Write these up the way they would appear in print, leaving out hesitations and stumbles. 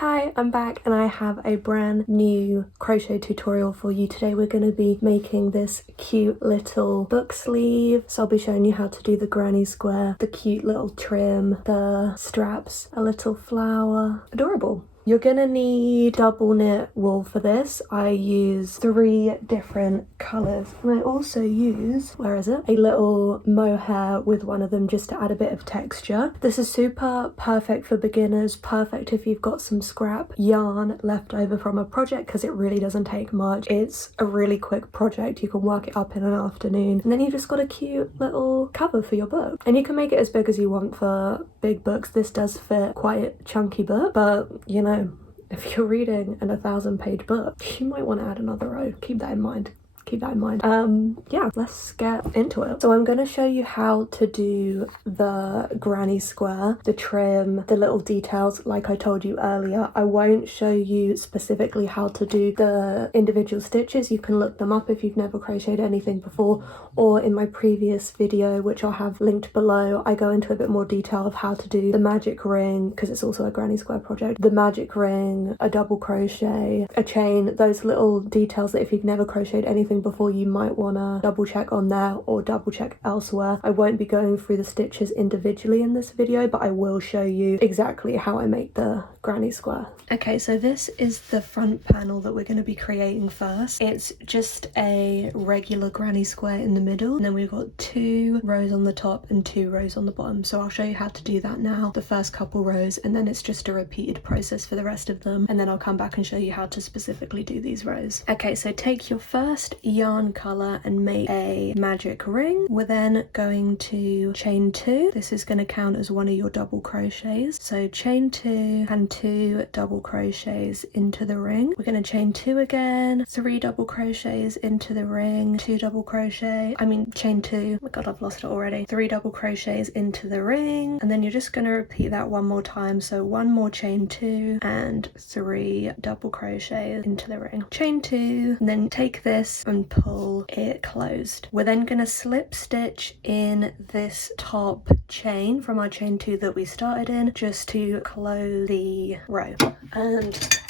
Hi, I'm back and I have a brand new crochet tutorial for you. Today we're going to be making this cute little book sleeve. So I'll be showing you how to do the granny square, the cute little trim, the straps, a little flower. Adorable. You're gonna need double knit wool for this. I use 3 different colours and I also use, a little mohair with one of them just to add a bit of texture. This is super perfect for beginners, perfect if you've got some scrap yarn left over from a project because it really doesn't take much. It's a really quick project. You can work it up in an afternoon and then you've just got a cute little cover for your book. And you can make it as big as you want for big books. This does fit quite a chunky book, but you know, if you're reading an 1,000-page book, you might want to add another row. Keep that in mind. Yeah, let's get into it. So I'm going to show you how to do the granny square, the trim, the little details like I told you earlier. I won't show you specifically how to do the individual stitches. You can look them up if you've never crocheted anything before, or in my previous video, which I'll have linked below, I go into a bit more detail of how to do the magic ring, because it's also a granny square project, the magic ring, a double crochet, a chain, those little details that if you've never crocheted anything before you might want to double check on there or double check elsewhere. I won't be going through the stitches individually in this video, but I will show you exactly how I make the granny square. Okay, so this is the front panel that we're going to be creating first. It's just a regular granny square in the middle, and then we've got 2 rows on the top and 2 rows on the bottom. So I'll show you how to do that now, the first couple rows, and then it's just a repeated process for the rest of them, and then I'll come back and show you how to specifically do these rows. Okay, so take your first yarn color and make a magic ring. We're then going to chain 2. This is going to count as one of your double crochets. So chain 2 and 2 double crochets into the ring. We're going to chain 2 again, 3 double crochets into the ring, 2 double crochet, chain 2, oh my god, I've lost it already, 3 double crochets into the ring, and then you're just going to repeat that one more time. So 1 more chain 2 and 3 double crochets into the ring, chain 2, and then take this and pull it closed. We're then going to slip stitch in this top chain from our chain 2 that we started in, just to close the row and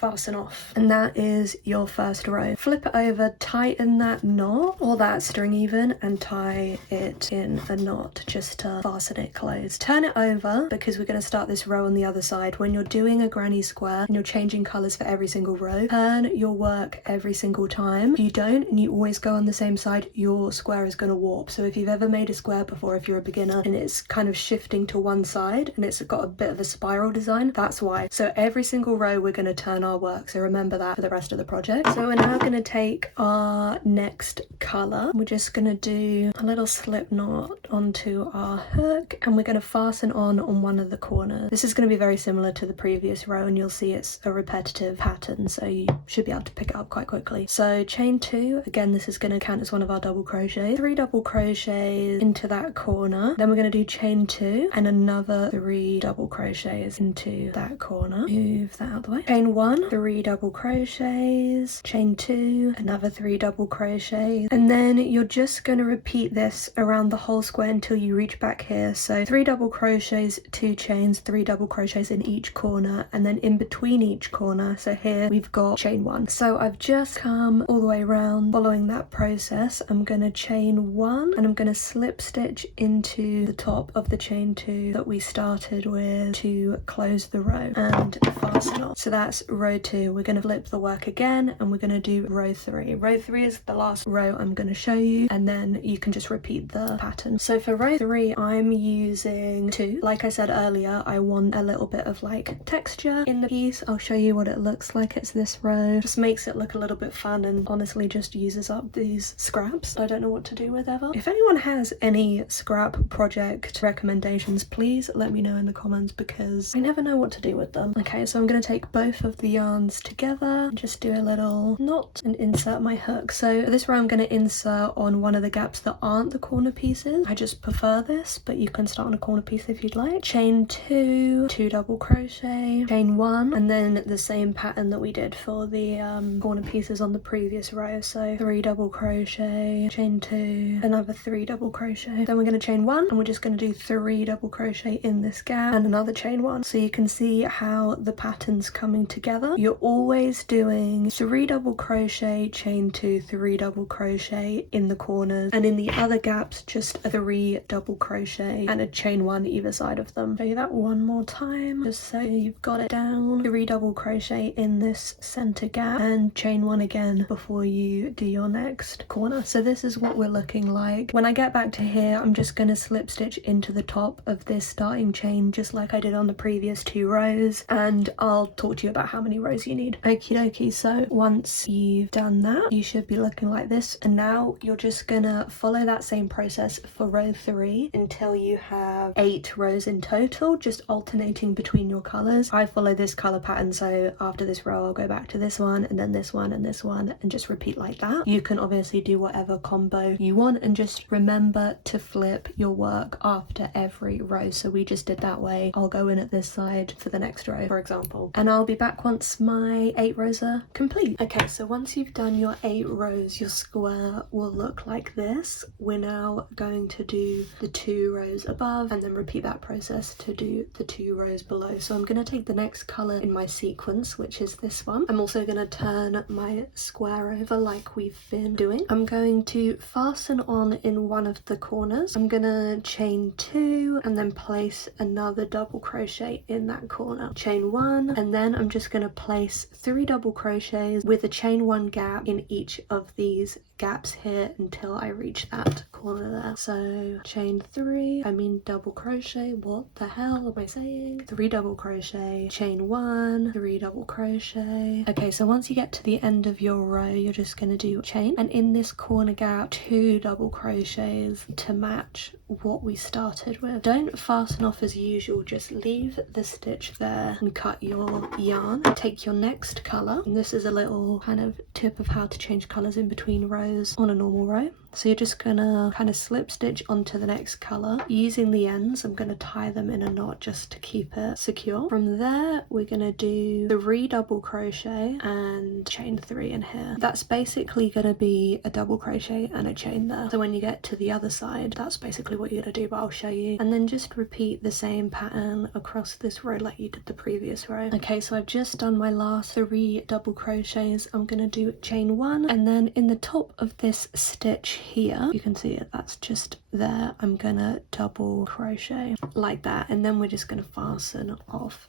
fasten off, and that is your first row. Flip it over, tighten that knot or that string even, and tie it in a knot just to fasten it closed. Turn it over because we're going to start this row on the other side. When you're doing a granny square and you're changing colors for every single row, turn your work every single time. If you don't and you always go on the same side, your square is going to warp. So if you've ever made a square before, if you're a beginner and it's kind of shifting to one side and it's got a bit of a spiral design, that's why. So every single row we're going to turn our work, so remember that for the rest of the project. So we're now going to take our next color. We're just going to do a little slip knot onto our hook, and we're going to fasten on one of the corners. This is going to be very similar to the previous row, and you'll see it's a repetitive pattern, so you should be able to pick it up quite quickly. So chain 2, again, this is going to count as one of our double crochets, 3 double crochets into that corner, then we're going to do chain 2 and another 3 double crochets into that corner. Move that out of the way. Chain 1, 3 double crochets, chain 2, another 3 double crochets, and then you're just going to repeat this around the whole square until you reach back here. So 3 double crochets, 2 chains, 3 double crochets in each corner, and then in between each corner, so here we've got chain 1. So I've just come all the way around following that process. I'm going to chain 1 and I'm going to slip stitch into the top of the chain 2 that we started with to close the row and fasten off. So that's row 2. We're going to flip the work again and we're going to do row 3. Row 3 is the last row I'm going to show you, and then you can just repeat the pattern. So for row 3 I'm using 2. Like I said earlier, I want a little bit of like texture in the piece. I'll show you what it looks like. It's this row. Just makes it look a little bit fun and honestly just uses up these scraps I don't know what to do with ever. If anyone has any scrap project recommendations, please let me know in the comments because I never know what to do with them. Okay, so I'm going to take both of the yarns together, just do a little knot and insert my hook. So this row I'm going to insert on one of the gaps that aren't the corner pieces. I just prefer this, but you can start on a corner piece if you'd like. Chain 2, 2 double crochet, chain 1, and then the same pattern that we did for the corner pieces on the previous row. So 3 double crochet, chain 2, another 3 double crochet. Then we're going to chain 1 and we're just going to do 3 double crochet in this gap and another chain 1. So you can see how the pattern patterns coming together, you're always doing 3 double crochet, chain 2, 3 double crochet in the corners, and in the other gaps just 3 double crochet and a chain 1 either side of them. Show you that one more time just so you've got it down. 3 double crochet in this center gap and chain 1 again before you do your next corner. So this is what we're looking like. When I get back to here, I'm just going to slip stitch into the top of this starting chain just like I did on the previous 2 rows, and I'll talk to you about how many rows you need. Okie dokie, so once you've done that, you should be looking like this, and now you're just gonna follow that same process for row 3 until you have 8 rows in total, just alternating between your colors. I follow this color pattern, so after this row I'll go back to this one and then this one and this one and just repeat like that. You can obviously do whatever combo you want, and just remember to flip your work after every row. So we just did that way. I'll go in at this side for the next row, for example, and I'll be back once my 8 rows are complete. Okay, so once you've done your 8 rows, your square will look like this. We're now going to do the 2 rows above and then repeat that process to do the 2 rows below. So I'm going to take the next color in my sequence, which is this one. I'm also going to turn my square over like we've been doing. I'm going to fasten on in one of the corners. I'm going to chain 2 and then place another double crochet in that corner. Chain 1, and then I'm just going to place 3 double crochets with a chain 1 gap in each of these gaps here until I reach that corner there. So chain 3, double crochet, what the hell am I saying? 3 double crochet, chain 1, 3 double crochet. Okay, so once you get to the end of your row, you're just going to do chain, and in this corner gap 2 double crochets to match what we started with. Don't fasten off as usual, just leave the stitch there and cut your yarn. Take your next color, and this is a little kind of tip of how to change colors in between rows on a normal row. So you're just gonna kind of slip stitch onto the next color. Using the ends, I'm gonna tie them in a knot just to keep it secure. From there, we're gonna do 3 double crochet and chain 3 in here. That's basically gonna be a double crochet and a chain there. So when you get to the other side, that's basically what you're gonna do, but I'll show you. And then just repeat the same pattern across this row like you did the previous row. Okay, so I've just done my last 3 double crochets. I'm gonna do chain 1, and then in the top of this stitch here, you can see it, that's just there, I'm gonna double crochet like that, and then we're just gonna fasten off,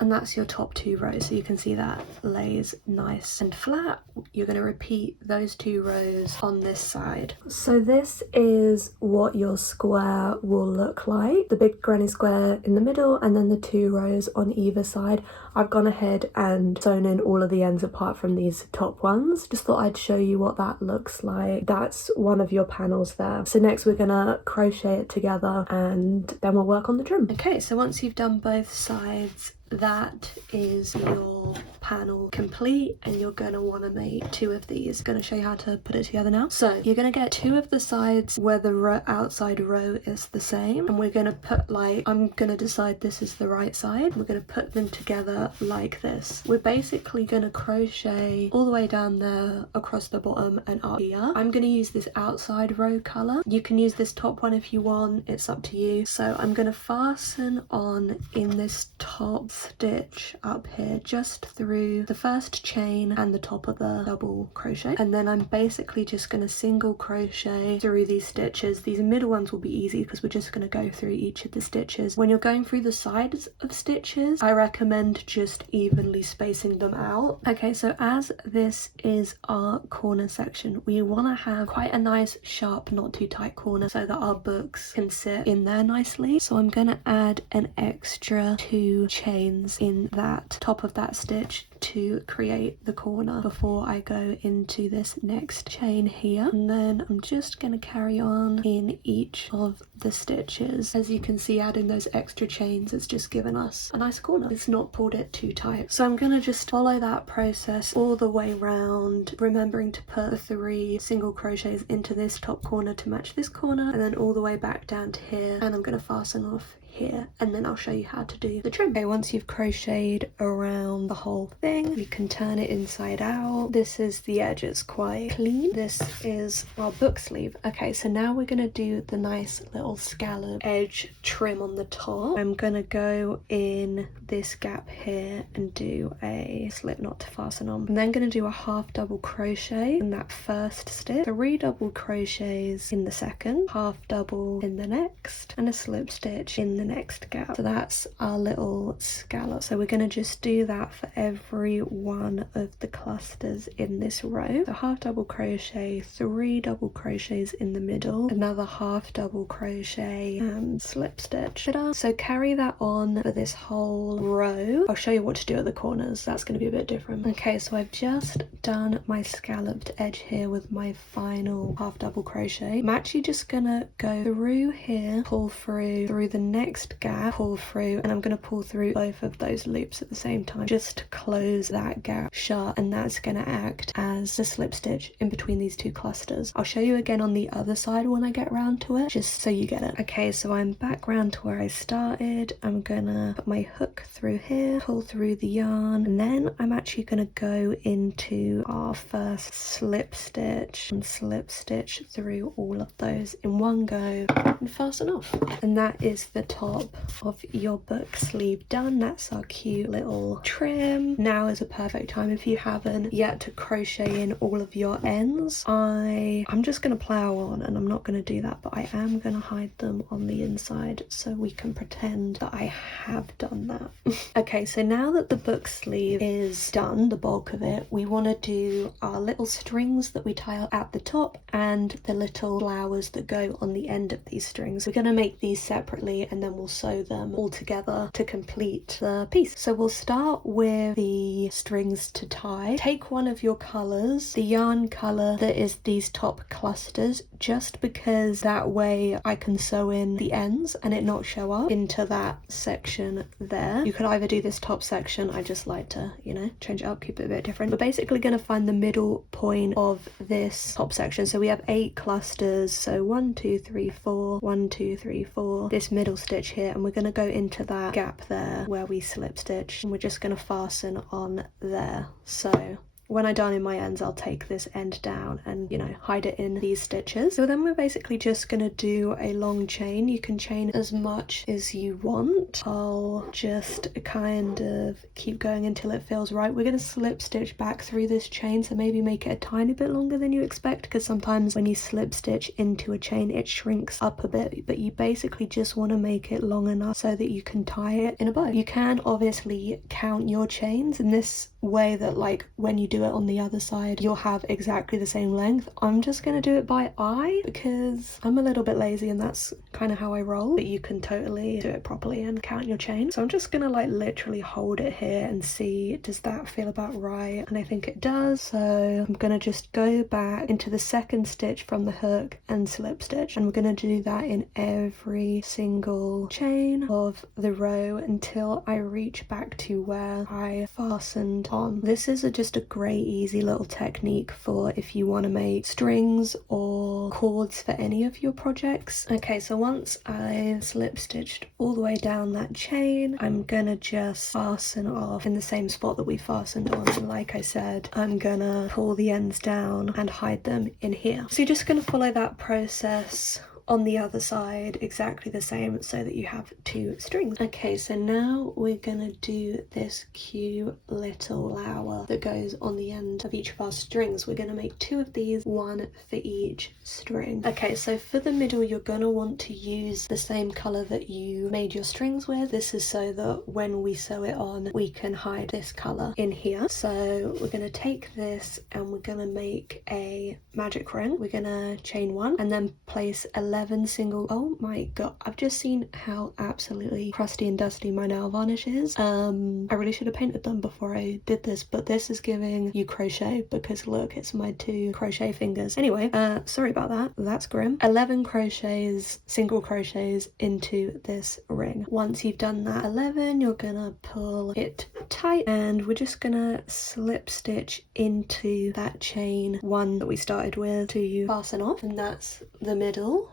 and that's your top 2 rows. So you can see that lays nice and flat. You're going to repeat those 2 rows on this side. So this is what your square will look like. The big granny square in the middle and then the 2 rows on either side. I've gone ahead and sewn in all of the ends apart from these top ones. Just thought I'd show you what that looks like. That's one of your panels there. So next we're going to crochet it together and then we'll work on the trim. Okay, so once you've done both sides, that is your panel complete, and you're going to want to make 2 of these. I'm going to show you how to put it together now. So you're going to get 2 of the sides where the outside row is the same, and we're going to put, like, I'm going to decide this is the right side. We're going to put them together like this. We're basically going to crochet all the way down there across the bottom and up here. I'm going to use this outside row color. You can use this top one if you want, it's up to you. So I'm going to fasten on in this top stitch up here just through the first chain and the top of the double crochet, and then I'm basically just going to single crochet through these stitches. These middle ones will be easy because we're just going to go through each of the stitches. When you're going through the sides of stitches, I recommend just evenly spacing them out. Okay, so as this is our corner section, we want to have quite a nice sharp, not too tight corner so that our books can sit in there nicely. So I'm going to add an extra 2 chains in that top of that stitch to create the corner before I go into this next chain here, and then I'm just going to carry on in each of the stitches. As you can see, adding those extra chains has just given us a nice corner. It's not pulled it too tight. So I'm going to just follow that process all the way around, remembering to put the 3 single crochets into this top corner to match this corner, and then all the way back down to here, and I'm going to fasten off here, and then I'll show you how to do the trim. Okay, once you've crocheted around the whole thing, you can turn it inside out. This is the edge, it's quite clean. This is our book sleeve. Okay, so now we're gonna do the nice little scallop edge trim on the top. I'm gonna go in this gap here and do a slip knot to fasten on. I'm then gonna do a half double crochet in that first stitch, 3 double crochets in the second, half double in the next, and a slip stitch in the next gap. So that's our little scallop. So we're going to just do that for every one of the clusters in this row. So half double crochet, 3 double crochets in the middle, another half double crochet and slip stitch. So carry that on for this whole row. I'll show you what to do at the corners. That's going to be a bit different. Okay, so I've just done my scalloped edge here with my final half double crochet. I'm actually just gonna go through here, pull through the next gap, pull through, and I'm gonna pull through both of those loops at the same time just to close that gap shut, and that's gonna act as the slip stitch in between these two clusters. I'll show you again on the other side when I get around to it, just so you get it. Okay, so I'm back round to where I started. I'm gonna put my hook through here, pull through the yarn, and then I'm actually gonna go into our first slip stitch and slip stitch through all of those in one go and fasten off. And that is the top of your book sleeve done. That's our cute little trim. Now is a perfect time, if you haven't yet, to crochet in all of your ends. I'm just gonna plow on, and I'm not gonna do that, but I am gonna hide them on the inside so we can pretend that I have done that. Okay, so now that the book sleeve is done, the bulk of it, we want to do our little strings that we tie at the top and the little flowers that go on the end of these strings. We're going to make these separately and then we'll sew them all together to complete the piece. So we'll start with the strings to tie. Take one of your colours, the yarn colour that is these top clusters, just because that way I can sew in the ends and it not show up into that section there. You could either do this top section, I just like to, you know, change it up, keep it a bit different. We're basically going to find the middle point of this top section. So we have 8 clusters, so 1 2 3 4, 1 2 3 4, this middle stitch here, and we're going to go into that gap there where we slip stitch, and we're just going to fasten on there. So when I'm done in my ends, I'll take this end down and, you know, hide it in these stitches. So then we're basically just going to do a long chain. You can chain as much as you want. I'll just kind of keep going until it feels right. We're going to slip stitch back through this chain, so maybe make it a tiny bit longer than you expect, because sometimes when you slip stitch into a chain, it shrinks up a bit, but you basically just want to make it long enough so that you can tie it in a bow. You can obviously count your chains in this way that, like, when you do it on the other side, you'll have exactly the same length. I'm just gonna do it by eye because I'm a little bit lazy and that's kind of how I roll, but you can totally do it properly and count your chain. So I'm just gonna like literally hold it here and see, does that feel about right? And I think it does. So I'm gonna just go back into the second stitch from the hook and slip stitch, and we're gonna do that in every single chain of the row until I reach back to where I fastened on. This is just a great easy little technique for if you want to make strings or cords for any of your projects. Okay, so once I've slip stitched all the way down that chain, I'm gonna just fasten off in the same spot that we fastened on. And like I said, I'm gonna pull the ends down and hide them in here. So you're just gonna follow that process on the other side exactly the same so that you have 2 strings. Okay, so now we're gonna do this cute little flower that goes on the end of each of our strings. We're gonna make 2 of these, 1 for each string. Okay, so for the middle you're gonna want to use the same color that you made your strings with. This is so that when we sew it on we can hide this color in here. So we're gonna take this and we're gonna make a magic ring. We're gonna chain 1 and then place 11 single, oh my god, I've just seen how absolutely crusty and dusty my nail varnish is. I really should have painted them before I did this, but this is giving you crochet because look, it's my 2 crochet fingers. Anyway, sorry about that, that's grim. 11 crochets, single crochets into this ring. Once you've done that 11, you're gonna pull it tight and we're just gonna slip stitch into that chain 1 that we started with to fasten off, and that's the middle.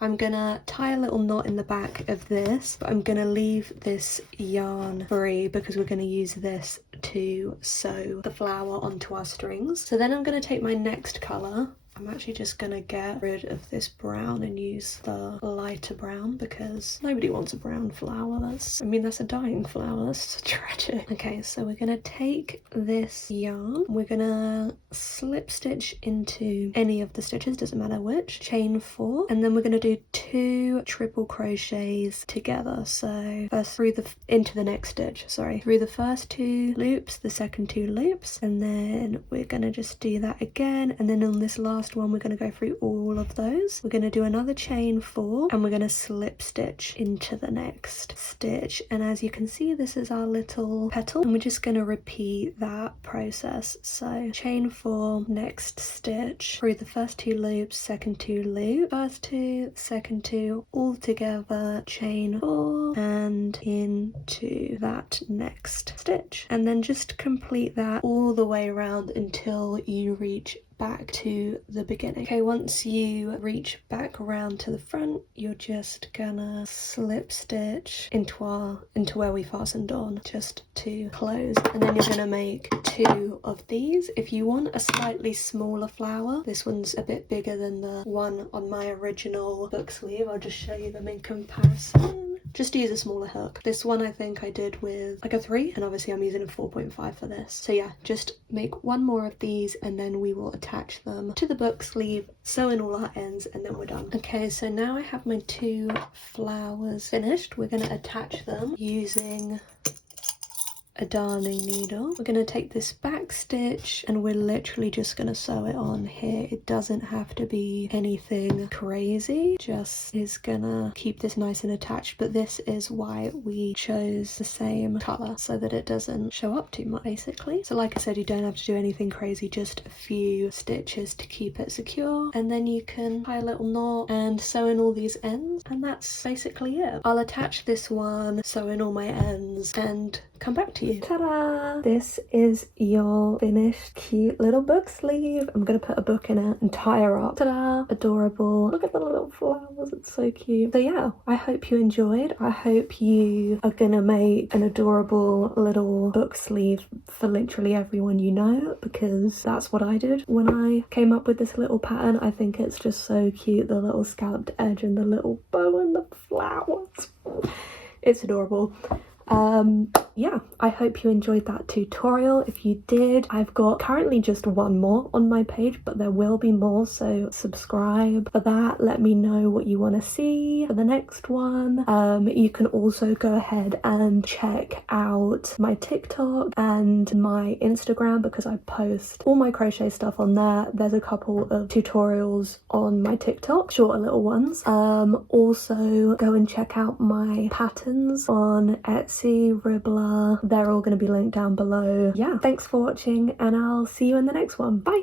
I'm gonna tie a little knot in the back of this, but I'm gonna leave this yarn free because we're gonna use this to sew the flower onto our strings. So then I'm gonna take my next colour. I'm actually just gonna get rid of this brown and use the lighter brown because nobody wants a brown flower. That's a dying flower. That's tragic. Okay, so we're gonna take this yarn. We're gonna slip stitch into any of the stitches, doesn't matter which, chain 4, and then we're gonna do 2 triple crochets together. So first through the next stitch, through the first 2 loops, the second 2 loops, and then we're gonna just do that again, and then on this last one we're going to go through all of those. We're going to do another chain 4 and we're going to slip stitch into the next stitch, and as you can see this is our little petal, and we're just going to repeat that process. So chain 4, next stitch, through the first 2 loops, second 2 loop, first 2, second 2, all together, chain 4 and into that next stitch, and then just complete that all the way around until you reach back to the beginning. Okay, once you reach back around to the front, you're just gonna slip stitch into where we fastened on, just to close, and then you're gonna make 2 of these. If you want a slightly smaller flower, this one's a bit bigger than the one on my original book sleeve. I'll just show you them in comparison. Just use a smaller hook. This one I think I did with like a 3, and obviously I'm using a 4.5 for this. So yeah, just make 1 more of these and then we will attach them to the book sleeve, sew in all our ends, and then we're done. Okay, so now I have my 2 flowers finished. We're going to attach them using a darning needle. We're going to take this back stitch and we're literally just going to sew it on here. It doesn't have to be anything crazy, just is gonna keep this nice and attached, but this is why we chose the same colour, so that it doesn't show up too much basically. So like I said, you don't have to do anything crazy, just a few stitches to keep it secure, and then you can tie a little knot and sew in all these ends, and that's basically it. I'll attach this one, sew in all my ends, and come back to you. Ta-da! This is your finished cute little book sleeve. I'm gonna put a book in it and tie her up. Ta-da! Adorable. Look at the little flowers, it's so cute. So yeah, I hope you enjoyed. I hope you are gonna make an adorable little book sleeve for literally everyone you know, because that's what I did when I came up with this little pattern. I think it's just so cute, the little scalloped edge and the little bow and the flowers. It's adorable. Yeah, I hope you enjoyed that tutorial. If you did, I've got currently just 1 more on my page, but there will be more, so subscribe for that. Let me know what you want to see for the next one. You can also go ahead and check out my TikTok and my Instagram, because I post all my crochet stuff on there. There's a couple of tutorials on my TikTok, shorter little ones. Also go and check out my patterns on Etsy, Ribbler. They're all going to be linked down below. Yeah, thanks for watching and I'll see you in the next one. Bye!